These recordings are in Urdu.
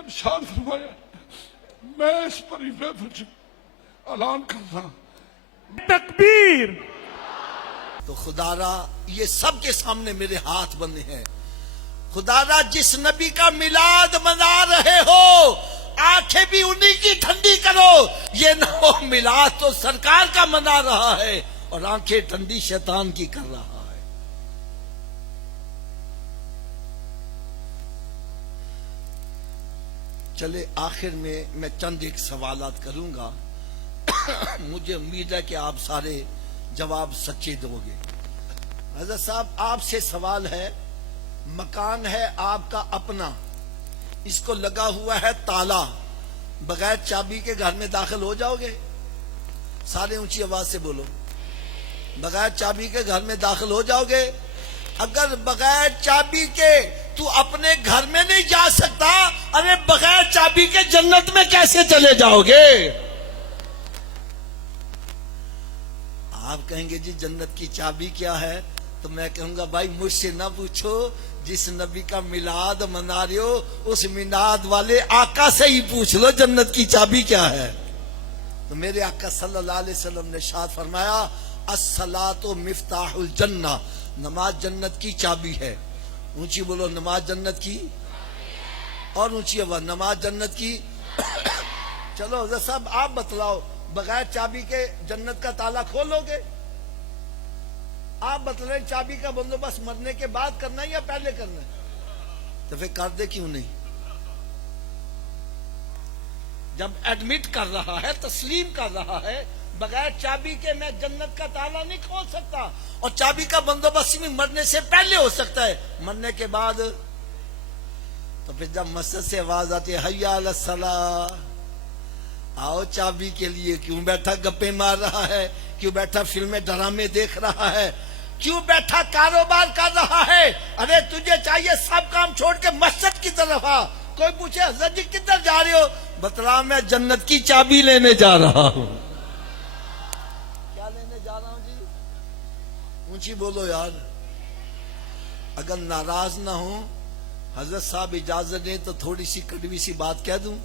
نے ارشاد فرمایا میں اس پر محفل اعلان کرتا تکبیر. تو خدا را یہ سب کے سامنے میرے ہاتھ بندے ہیں. خدا را جس نبی کا میلاد منا رہے ہو آنکھیں بھی انہی کی ٹھنڈی کرو. یہ نہ ہو میلاد تو سرکار کا منا رہا ہے اور آنکھیں ٹھنڈی شیطان کی کر رہا ہے. چلے آخر میں چند ایک سوالات کروں گا. مجھے امید ہے کہ آپ سارے جواب سچے دو گے. حضرت صاحب آپ سے سوال ہے، مکان ہے آپ کا اپنا، اس کو لگا ہوا ہے تالا، بغیر چابی کے گھر میں داخل ہو جاؤ گے؟ سارے اونچی آواز سے بولو. بغیر چابی کے گھر میں داخل ہو جاؤ گے؟ اگر بغیر چابی کے تو اپنے گھر میں نہیں جا سکتا، ارے بغیر چابی کے جنت میں کیسے چلے جاؤ گے؟ آپ کہیں گے جی جنت کی چابی کیا ہے؟ تو میں کہوں گا بھائی مجھ سے نہ پوچھو، جس نبی کا میلاد منا رہے ہو اس میلاد والے آقا سے ہی پوچھ لو جنت کی چابی کیا ہے. تو میرے آقا صلی اللہ علیہ وسلم نے ارشاد فرمایا الصلاۃ مفتاح الجنہ، نماز جنت کی چابی ہے. اونچی بولو نماز جنت کی، اور اونچی آواز نماز جنت کی. چلو حضرت صاحب آپ بتلاؤ، بغیر چابی کے جنت کا تالا کھولو گے؟ آپ بتلائیں چابی کا بندوبست مرنے کے بعد کرنا ہے یا پہلے کرنا ہے؟ تو پھر کر دے کیوں نہیں؟ جب ایڈمٹ کر رہا ہے، تسلیم کر رہا ہے بغیر چابی کے میں جنت کا تالا نہیں کھول سکتا، اور چابی کا بندوبست بھی مرنے سے پہلے ہو سکتا ہے، مرنے کے بعد. تو پھر جب مسجد سے آواز آتی ہے حی علی الصلاۃ، آؤ چابی کے لیے، کیوں بیٹھا گپے مار رہا ہے؟ کیوں بیٹھا فلمیں ڈرامے دیکھ رہا ہے؟ کیوں بیٹھا کاروبار کر رہا ہے؟ ارے تجھے چاہیے سب کام چھوڑ کے مسجد کی طرف آ. کوئی پوچھے حضرت جی کدھر جا رہے ہو؟ بتلا میں جنت کی چابی لینے جا رہا ہوں. کیا لینے جا رہا ہوں جی؟ اونچی بولو یار. اگر ناراض نہ ہوں حضرت صاحب اجازت دیں تو تھوڑی سی کڑوی سی بات کہہ دوں؟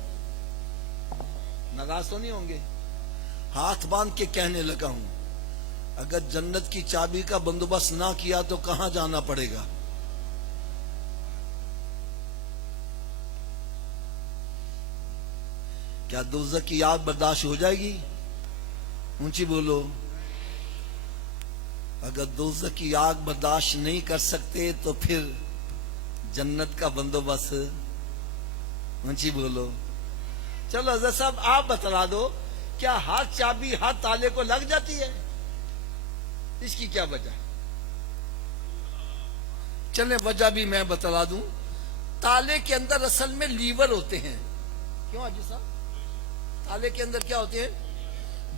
ناراض تو نہیں ہوں گے؟ ہاتھ باندھ کے کہنے لگا ہوں، اگر جنت کی چابی کا بندوبست نہ کیا تو کہاں جانا پڑے گا؟ کیا دوزخ کی آگ برداشت ہو جائے گی؟ اونچی بولو. اگر دوزخ کی آگ برداشت نہیں کر سکتے تو پھر جنت کا بندوبست. اونچی بولو. چلو حضرت صاحب آپ بتلا دو، کیا ہر چابی ہر تالے کو لگ جاتی ہے؟ اس کی کیا وجہ؟ چلیں وجہ بھی میں بتلا دوں. تالے کے اندر اصل میں لیور ہوتے ہیں. کیوں حاجی صاحب؟ تالے کے اندر کیا ہوتے ہیں؟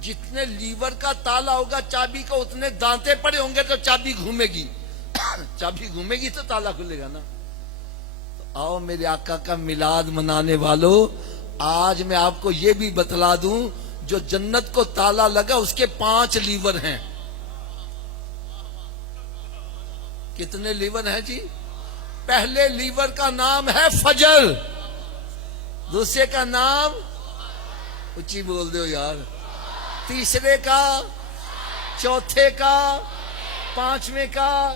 جتنے لیور کا تالا ہوگا چابی کا اتنے دانتے پڑے ہوں گے تو چابی گھومے گی. چابی گھومے گی تو تالا کھلے گا نا. تو آؤ میرے آقا کا میلاد منانے والوں، آج میں آپ کو یہ بھی بتلا دوں جو جنت کو تالا لگا اس کے 5 لیور ہیں. کتنے لیور ہیں جی؟ پہلے لیور کا نام ہے فجر، دوسرے کا نام اچھی بول دو یار، تیسرے کا، چوتھے کا، 5ویں کا.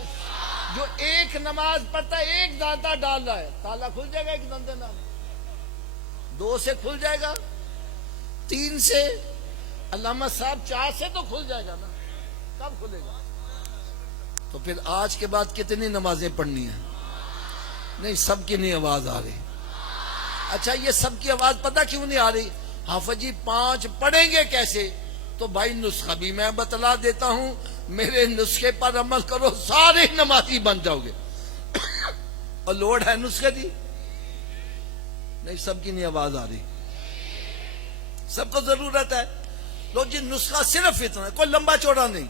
جو ایک نماز پڑھتا ہے ایک دانتا ڈال رہا ہے تالا کھل جائے گا ایک دانتے نام. 2 سے کھل جائے گا، 3 سے، علامہ صاحب 4 سے تو کھل جائے گا نا. کب کھلے گا؟ تو پھر آج کے بعد کتنی نمازیں پڑھنی ہیں؟ نہیں سب کی نہیں آواز آ رہی. اچھا یہ سب کی آواز پتہ کیوں نہیں آ رہی؟ حافظ جی 5 پڑھیں گے کیسے؟ تو بھائی نسخہ بھی میں بتلا دیتا ہوں، میرے نسخے پر عمل کرو سارے نمازی بن جاؤ گے. اور لوڈ ہے نسخے دی؟ نہیں سب کی نہیں آواز آ رہی. سب کو ضرورت ہے. لو جی نسخہ صرف اتنا ہے، کوئی لمبا چوڑا نہیں.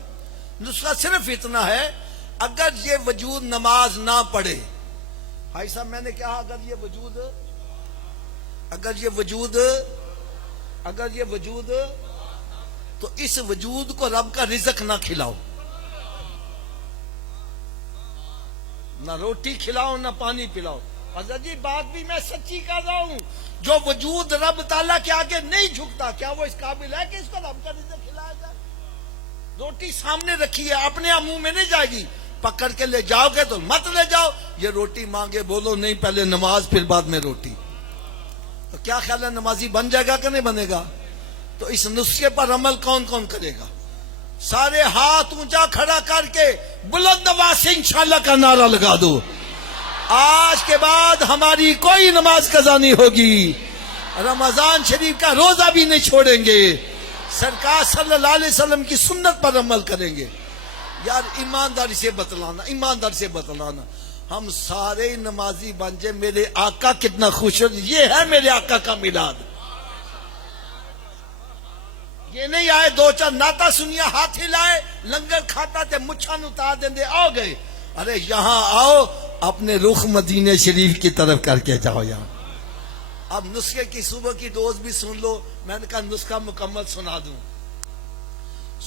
نسخہ صرف اتنا ہے، اگر یہ وجود نماز نہ پڑھے، بھائی صاحب میں نے کہا اگر یہ وجود تو اس وجود کو رب کا رزق نہ کھلاؤ، نہ روٹی کھلاؤ نہ پانی پلاؤ. حضرت جی بات بھی میں سچی کر رہا ہوں. جو وجود رب تعالیٰ کے آگے نہیں جھکتا, کیا وہ اس قابل ہے کہ اس کو رب کا رزق کھلایا جائے؟ روٹی سامنے رکھی ہے, اپنے منہ میں نہیں جائے گی, پکڑ کے لے جاؤ گے تو مت لے جاؤ. یہ روٹی مانگے بولو نہیں, پہلے نماز پھر بعد میں روٹی. تو کیا خیال ہے نمازی بن جائے گا کہ نہیں بنے گا؟ تو اس نسخے پر عمل کون کون کرے گا؟ سارے ہاتھ اونچا کھڑا کر کے بلند آواز سے انشاءاللہ کا نعرہ لگا دو. آج کے بعد ہماری کوئی نماز قضا نہیں ہوگی, رمضان شریف کا روزہ بھی نہیں چھوڑیں گے, سرکار صلی اللہ علیہ وسلم کی سنت پر عمل کریں گے. یار ایمانداری سے بتلانا, ایمانداری سے بتلانا, ہم سارے نمازی بن جائے. میرے آقا کتنا خوش ہو, یہ ہے میرے آقا کا میلاد. یہ نہیں آئے دو چار ناتا سنیا ہاتھ ہلائے لنگر کھاتا تے مچھان اتار دیں دے آؤ گئے. ارے یہاں آؤ, اپنے رخ مدینہ شریف کی طرف کر کے جاؤ. یہاں اب نسخے کی صبح کی ڈوز بھی سن لو, میں نے کہا نسخہ مکمل سنا دوں.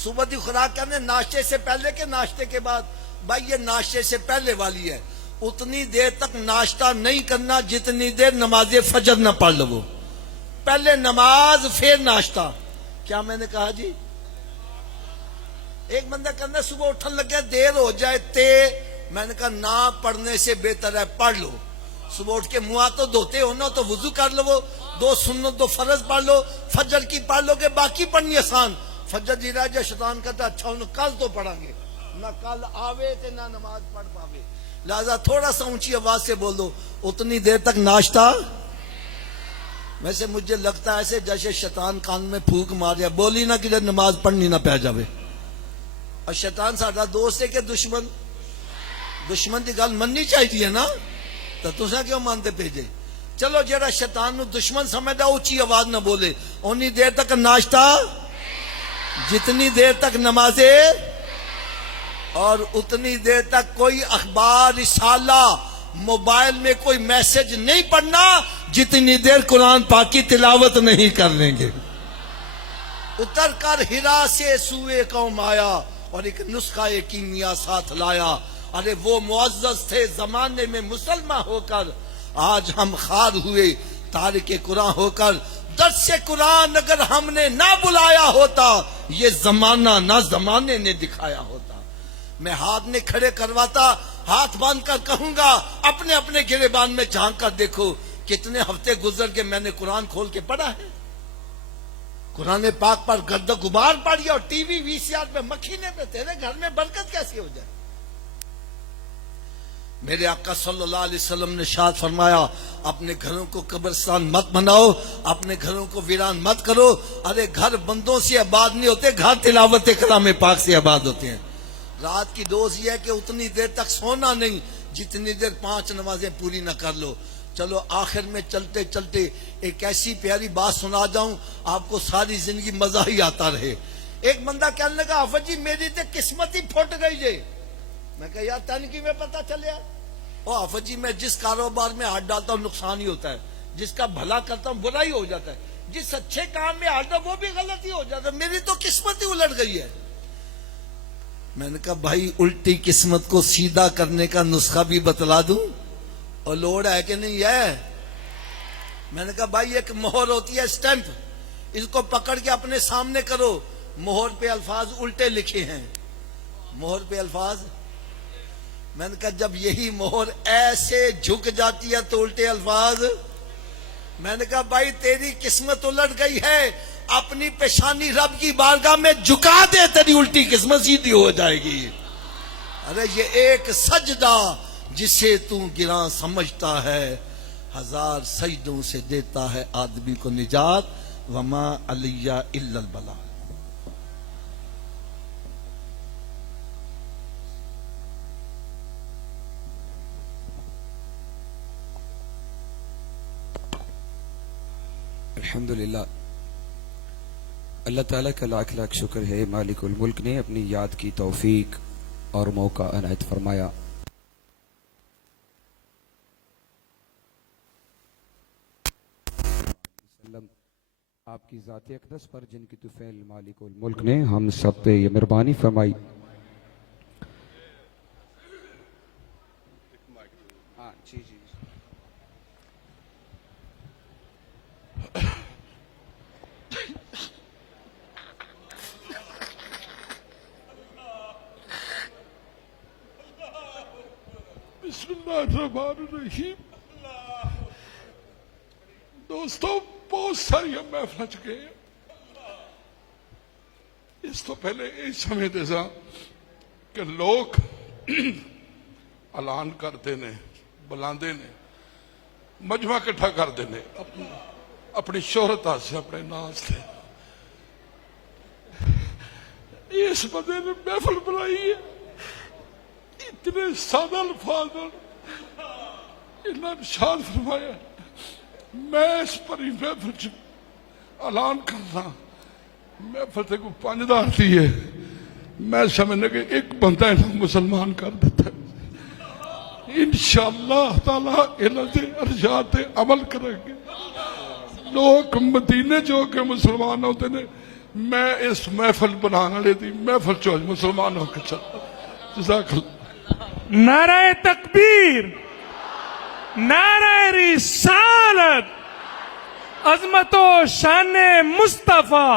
صبح کی خوراک کرنے ناشتے سے پہلے کے ناشتے کے بعد؟ بھائی یہ ناشتے سے پہلے والی ہے. اتنی دیر تک ناشتہ نہیں کرنا جتنی دیر نماز فجر نہ پڑھ لو. پہلے نماز پھر ناشتہ. کیا میں نے کہا جی؟ ایک بندہ کرنا صبح اٹھن لگا دیر ہو جائے تے, میں نے کہا نہ پڑھنے سے بہتر ہے پڑھ لو. صبح اٹھ کے منہ تو دھوتے ہو نا, تو وضو کر لو, 2 سنت 2 فرض پڑھ لو, فجر کی پڑھ لو گے, باقی پڑھنی آسان. فجر جی رہ جائے شیطان کہتا اچھا انہوں کل تو پڑھیں گے, نہ کل آوے تے نہ نماز پڑھ پاوے. لہذا تھوڑا سا اونچی آواز سے بول دو, اتنی دیر تک ناشتہ. ویسے مجھے لگتا ہے ایسے جیسے شیطان کان میں پھونک ماریا, بولی نہ کہ نماز پڑھنی نہ پہ جاوے. اور شیطان ساڈا دوست ہے کہ دشمن؟ دشمن کی گل مننی چاہیے نا, تو تساں کیوں مانتے پہ جے؟ چلو جڑا شیطان نو دشمن سمجھدا اونچی آواز نہ بولے. اونی دیر تک ناشتہ, جتنی دیر تک نمازیں, اور اتنی دیر تک کوئی اخبار رسالہ موبائل میں کوئی میسج نہیں پڑھنا جتنی دیر قرآن پاک کی تلاوت نہیں کر لیں گے. اتر کر ہرا سے سوئے قوم آیا اور ایک نسخہ کیمیا ساتھ لایا. ارے وہ معزز تھے زمانے میں مسلمان ہو کر, آج ہم خار ہوئے تارک قرآن ہو کر. درس قرآن اگر ہم نے نہ بلایا ہوتا, یہ زمانہ نہ زمانے نے دکھایا ہوتا. میں ہاتھ نے کھڑے کرواتا, ہاتھ باندھ کر کہوں گا اپنے اپنے گریبان میں جھانک کر دیکھو کتنے ہفتے گزر کے میں نے قرآن کھول کے پڑھا ہے. قرآن پاک پر گرد و غبار پڑی اور ٹی وی وی سی آر پہ مکھینے پہ, تیرے گھر میں برکت کیسی ہو جائے؟ میرے آقا صلی اللہ علیہ وسلم نے ارشاد فرمایا, اپنے گھروں کو قبرستان مت بناؤ, اپنے گھروں کو ویران مت کرو. ارے گھر بندوں سے آباد نہیں ہوتے, گھر تلاوت کلام پاک سے آباد ہوتے ہیں. رات کی ڈوز یہ ہے کہ اتنی دیر تک سونا نہیں جتنی دیر 5 نمازیں پوری نہ کر لو. چلو آخر میں چلتے چلتے ایک ایسی پیاری بات سنا جاؤں, آپ کو ساری زندگی مزہ ہی آتا رہے. ایک بندہ کہنے لگا حافظ جی میری تو قسمت ہی پھٹ گئی جے. میں کہا یار تن کی میں پتا چلیا؟ او حافظ جی میں جس کاروبار میں ہاتھ ڈالتا ہوں نقصان ہی ہوتا ہے, جس کا بھلا کرتا ہوں برا ہی ہو جاتا ہے, جس اچھے کام میں ہاتھ ڈالتا وہ بھی غلط ہی ہو جاتا ہے, میری تو قسمت ہی الٹ گئی ہے. میں نے کہا بھائی الٹی قسمت کو سیدھا کرنے کا نسخہ بھی بتلا دوں, اور لوڑ ہے کہ نہیں ہے؟ میں نے کہا بھائی ایک مہر ہوتی ہے اسٹیمپ, اس کو پکڑ کے اپنے سامنے کرو, مہر پہ الفاظ الٹے لکھے ہیں, مہر پہ الفاظ. میں نے کہا جب یہی مہر ایسے جھک جاتی ہے تو الٹے الفاظ. میں نے کہا بھائی تیری قسمت الٹ گئی ہے, اپنی پیشانی رب کی بارگاہ میں جھکا دے, تیری الٹی قسمت سیدھی ہو جائے گی. ارے یہ ایک سجدہ جسے تو گراں سمجھتا ہے, 1000 سجدوں سے دیتا ہے آدمی کو نجات. وما علیہ الا البلاغ. الحمدللہ, اللہ تعالیٰ کا لاکھ لاکھ شکر ہے, مالک الملک نے اپنی یاد کی توفیق اور موقع عنایت فرمایا. آپ کی ذات اقدس پر جن کی طفیل مالک الملک نے ہم سب پہ یہ مہربانی فرمائی. جی الرحمن الرحیم. دوستو بہت ساری محفل چ گئے. اس تو پہلے یہ سمجھتے سا کہ لوگ اعلان کرتے نے بلاندے نے مجمع کٹھا کرتے نے اپنی شہرت سے اپنے نام سے. اس بندے نے محفل بنائی ہے اتنے سادہ الفاظ انہوں نے ارشاد فرمایا میں اس پری محفل چ اعلان کرنا محفل سے کوئی 5000 دی ہے میں سمجھنے کہ ایک بندہ انہوں مسلمان کر دیتا ہے. انشاءاللہ تعالی انہوں نے ارشاد پہ عمل کریں گے. لوگ مدینے جو کہ مسلمان ہوتے ہیں میں اس محفل بنانے لے دی محفل چوج مسلمان ہو کے چلتا. جزاک اللہ. نعرہ تکبیر، نعرہ رسالت، عظمت و شان مصطفیٰ.